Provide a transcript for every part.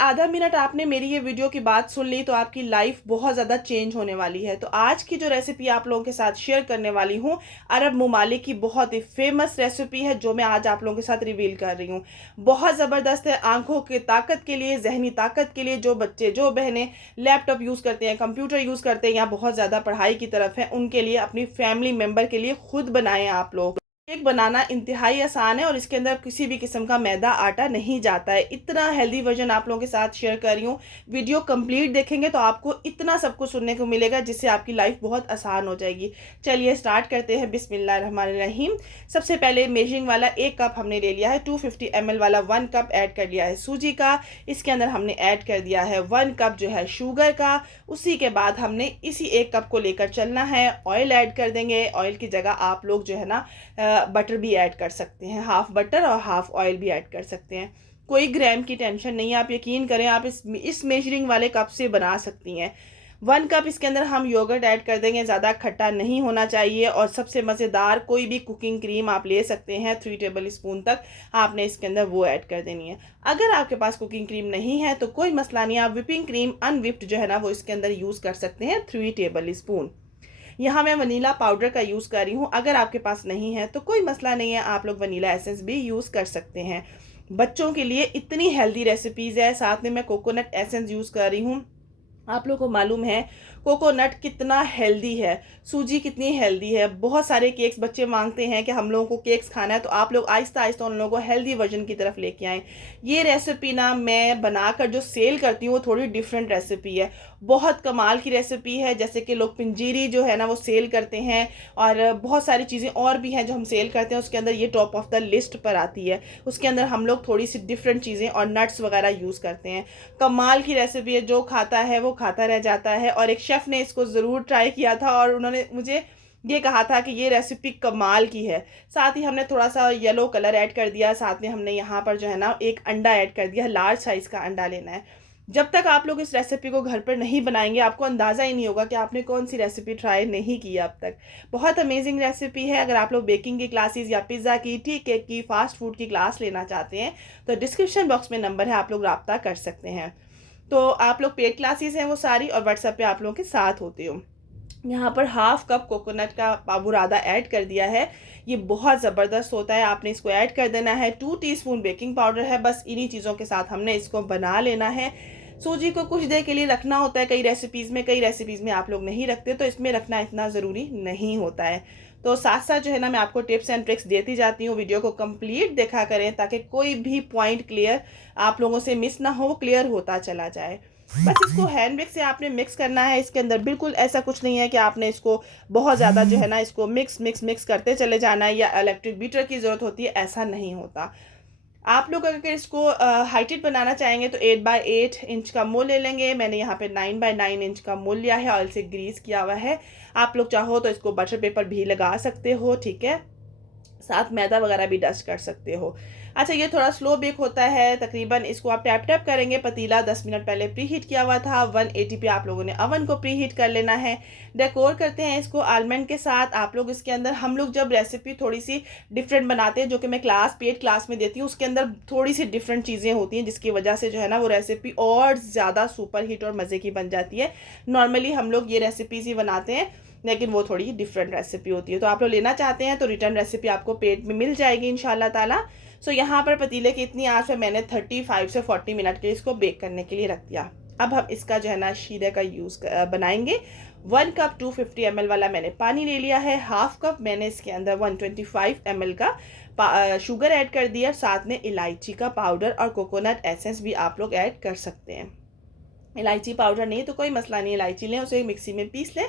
आधा मिनट आपने मेरी ये वीडियो की बात सुन ली तो आपकी लाइफ बहुत ज़्यादा चेंज होने वाली है। तो आज की जो रेसिपी आप लोगों के साथ शेयर करने वाली हूँ, अरब ममालिक की बहुत ही फेमस रेसिपी है जो मैं आज आप लोगों के साथ रिवील कर रही हूँ। बहुत ज़बरदस्त है आंखों की ताकत के लिए, जहनी ताकत के लिए। जो बच्चे, जो बहनें लैपटॉप यूज़ करते हैं, कंप्यूटर यूज़ करते हैं या बहुत ज़्यादा पढ़ाई की तरफ है, उनके लिए, अपनी फैमिली मेम्बर के लिए खुद बनाएं आप लोग। केक बनाना इंतहाई आसान है और इसके अंदर किसी भी किस्म का मैदा आटा नहीं जाता है। इतना हेल्दी वर्जन आप लोगों के साथ शेयर कर रही हूँ। वीडियो कंप्लीट देखेंगे तो आपको इतना सब कुछ सुनने को मिलेगा जिससे आपकी लाइफ बहुत आसान हो जाएगी। चलिए स्टार्ट करते हैं। बिस्मिल्लाहिर्रहमानिर्रहीम। सबसे पहले मेजरिंग वाला 1 कप हमने ले लिया है। 250 ml वाला 1 कप ऐड कर लिया है सूजी का। इसके अंदर हमने ऐड कर दिया है 1 कप जो है शुगर का। उसी के बाद हमने इसी 1 कप को लेकर चलना है। ऑयल ऐड कर देंगे। ऑयल की जगह आप लोग जो है ना बटर भी ऐड कर सकते हैं। हाफ बटर और हाफ ऑयल भी ऐड कर सकते हैं। कोई ग्राम की टेंशन नहीं है, आप यकीन करें, आप इस मेजरिंग वाले कप से बना सकती हैं। 1 कप इसके अंदर हम योगर्ट ऐड कर देंगे। ज़्यादा खट्टा नहीं होना चाहिए। और सबसे मज़ेदार कोई भी कुकिंग क्रीम आप ले सकते हैं। 3 टेबल स्पून तक आपने इसके अंदर वो ऐड कर देनी है। अगर आपके पास कुकिंग क्रीम नहीं है तो कोई मसला नहीं, आप विपिंग क्रीम अनविप्ड जो है ना वो इसके अंदर यूज़ कर सकते हैं। 3 टेबल स्पून। यहाँ मैं वनीला पाउडर का यूज़ कर रही हूँ। अगर आपके पास नहीं है तो कोई मसला नहीं है, आप लोग वनीला एसेंस भी यूज़ कर सकते हैं। बच्चों के लिए इतनी हेल्दी रेसिपीज़ है। साथ में मैं कोकोनट एसेंस यूज़ कर रही हूँ। आप लोगों को मालूम है कोकोनट कितना हेल्दी है, सूजी कितनी हेल्दी है। बहुत सारे केक्स बच्चे मांगते हैं कि हम लोगों को केक्स खाना है, तो आप लोग आहिस्ता आहिस्ता उन लोगों को हेल्दी वर्जन की तरफ लेके आएँ। ये रेसिपी ना मैं बनाकर जो सेल करती हूँ वो थोड़ी डिफरेंट रेसिपी है। बहुत कमाल की रेसिपी है। जैसे कि लोग पंजीरी जो है ना वो सेल करते हैं और बहुत सारी चीज़ें और भी हैं जो हम सेल करते हैं, उसके अंदर ये टॉप ऑफ द लिस्ट पर आती है। उसके अंदर हम लोग थोड़ी सी डिफरेंट चीज़ें और नट्स वगैरह यूज़ करते हैं। कमाल की रेसिपी है, जो खाता है वो खाता रह जाता है। और एक शेफ़ ने इसको ज़रूर ट्राई किया था और उन्होंने मुझे ये कहा था कि ये रेसिपी कमाल की है। साथ ही हमने थोड़ा सा येलो कलर ऐड कर दिया। साथ में हमने यहाँ पर जो है ना एक अंडा ऐड कर दिया। लार्ज साइज़ का अंडा लेना है। जब तक आप लोग इस रेसिपी को घर पर नहीं बनाएंगे आपको अंदाज़ा ही नहीं होगा कि आपने कौन सी रेसिपी ट्राई नहीं की अब तक। बहुत अमेजिंग रेसिपी है। अगर आप लोग बेकिंग की क्लासेस या पिज़्ज़ा की, टी केक की, फास्ट फूड की क्लास लेना चाहते हैं तो डिस्क्रिप्शन बॉक्स में नंबर है, आप लोग रब्ता कर सकते हैं। तो आप लोग पेड क्लासेस हैं वो सारी, और व्हाट्सएप पे आप लोगों के साथ होती हो। यहाँ पर हाफ कप कोकोनट का बुरादा ऐड कर दिया है। ये बहुत ज़बरदस्त होता है, आपने इसको ऐड कर देना है। 2 टीस्पून बेकिंग पाउडर है। बस इन्हीं चीज़ों के साथ हमने इसको बना लेना है। सूजी को कुछ देर के लिए रखना होता है कई रेसिपीज़ में आप लोग नहीं रखते, तो इसमें रखना इतना ज़रूरी नहीं होता है। तो साथ साथ जो है ना मैं आपको टिप्स एंड ट्रिक्स देती जाती हूँ। वीडियो को कंप्लीट देखा करें ताकि कोई भी पॉइंट क्लियर आप लोगों से मिस ना हो, वो क्लियर होता चला जाए। बस इसको हैंड मिक्स से आपने मिक्स करना है। इसके अंदर बिल्कुल ऐसा कुछ नहीं है कि आपने इसको बहुत ज़्यादा जो है ना इसको मिक्स करते चले जाना है या इलेक्ट्रिक बीटर की ज़रूरत होती है, ऐसा नहीं होता। आप लोग अगर इसको हाइटेड बनाना चाहेंगे तो 8 बाय 8 इंच का मोल ले लेंगे। मैंने यहाँ पे 9 बाय 9 इंच का मोल लिया है, ऑयल से ग्रीस किया हुआ है। आप लोग चाहो तो इसको बटर पेपर भी लगा सकते हो, ठीक है। साथ मैदा वगैरह भी डस्ट कर सकते हो। अच्छा, ये थोड़ा स्लो बेक होता है। तकरीबन इसको आप टैप टैप करेंगे। पतीला 10 मिनट पहले प्री हीट किया हुआ था। 180 पे आप लोगों ने अवन को प्री हीट कर लेना है। डेकोर करते हैं इसको आलमंड के साथ। आप लोग इसके अंदर, हम लोग जब रेसिपी थोड़ी सी डिफरेंट बनाते हैं, जो कि मैं पेड क्लास में देती हूँ, उसके अंदर थोड़ी सी डिफरेंट चीज़ें होती हैं जिसकी वजह से जो है ना वो रेसिपी और ज़्यादा सुपर हिट और मज़े की बन जाती है। नॉर्मली हम लोग ये रेसिपीज़ ही बनाते हैं लेकिन वो थोड़ी डिफरेंट रेसिपी होती है। तो आप लोग लेना चाहते हैं तो रिटर्न रेसिपी आपको पेड में मिल जाएगी इंशाल्लाह ताला। सो यहाँ पर पतीले की इतनी आंच पे मैंने 35 से 40 मिनट के इसको बेक करने के लिए रख दिया। अब हम इसका जो है ना शीरे का यूज़ बनाएंगे। 1 कप 250 ml वाला मैंने पानी ले लिया है। हाफ कप मैंने इसके अंदर 125 ml का शुगर ऐड कर दिया। साथ में इलायची का पाउडर और कोकोनट एसेंस भी आप लोग ऐड कर सकते हैं। इलायची पाउडर नहीं तो कोई मसला नहीं, इलायची लें, उसे मिक्सी में पीस लें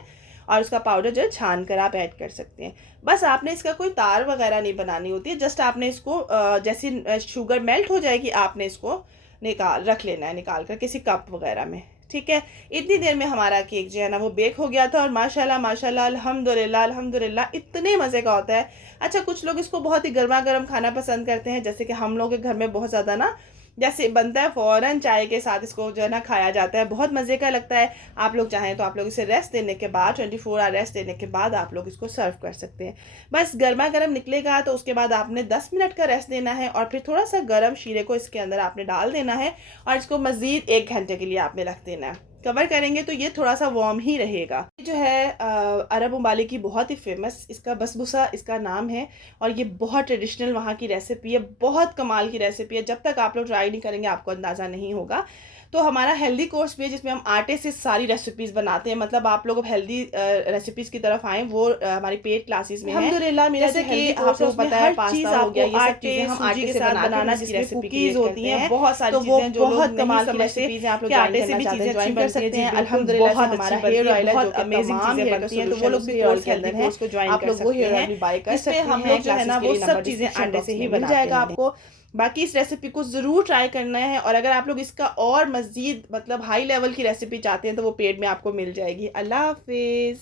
और उसका पाउडर जो है छान कर आप ऐड कर सकते हैं। बस आपने इसका कोई तार वगैरह नहीं बनानी होती है। जस्ट आपने इसको जैसे शुगर मेल्ट हो जाएगी आपने इसको रख लेना है निकाल कर किसी कप वगैरह में, ठीक है। इतनी देर में हमारा केक जो है ना वो बेक हो गया था और माशाल्लाह माशाल्लाह अल्हम्दुलिल्लाह अल्हम्दुलिल्लाह इतने मज़े का होता है। अच्छा, कुछ लोग इसको बहुत ही गर्मा गर्म खाना पसंद करते हैं, जैसे कि हम लोग के घर में बहुत ज़्यादा ना जैसे बनता है फ़ौरन चाय के साथ इसको जो है ना खाया जाता है, बहुत मज़े का लगता है। आप लोग चाहें तो आप लोग इसे रेस्ट देने के बाद 24 आवर रेस्ट देने के बाद आप लोग इसको सर्व कर सकते हैं। बस गर्मा गर्म निकलेगा तो उसके बाद आपने 10 मिनट का रेस्ट देना है और फिर थोड़ा सा गर्म शीरे को इसके अंदर आपने डाल देना है और इसको मज़ीद 1 घंटे के लिए आपने रख देना है। कवर करेंगे तो ये थोड़ा सा वार्म ही रहेगा। ये जो है अरब ममालिक की बहुत ही फेमस, इसका बसबुसा इसका नाम है और ये बहुत ट्रेडिशनल वहाँ की रेसिपी है, बहुत कमाल की रेसिपी है। जब तक आप लोग ट्राई नहीं करेंगे आपको अंदाज़ा नहीं होगा। तो हमारा हेल्दी कोर्स भी है जिसमें हम आटे से सारी रेसिपीज़ बनाते हैं। मतलब आप लोग अब हेल्दी रेसिपीज़ की तरफ आएँ, वो हमारी पेड क्लासेस में है। अल्हम्दुलिल्लाह मेरा जैसे कि आप लोग पता है पास्ता हो गया, ये सब चीज़ें हम आटे के साथ बनाना, जिसमें कुकीज़ होती हैं, बहुत सारी चीज़ें जो बहुत कमाल की रेसिपीज़ हैं, आप लोग आटे से भी चीज़ें ज्वाइन कर सकते हैं। अल्हम्दुलिल्लाह से हमारा हेयर ऑयल है जो कि अमेजिंग चीज़ें बनती हैं, तो वो लोग भी कोर्स के अंदर हैं, आप लोग वो हेयर ऑयल भी बाय कर सकते हैं। हम लोग जो है ना वो सब चीज़ें आटे से ही मिल जाएगा आपको। बाकी इस रेसिपी को ज़रूर ट्राई करना है और अगर आप लोग इसका और मज़ीद मतलब हाई लेवल की रेसिपी चाहते हैं तो वो पेड में आपको मिल जाएगी। अल्लाह हाफ़िज़।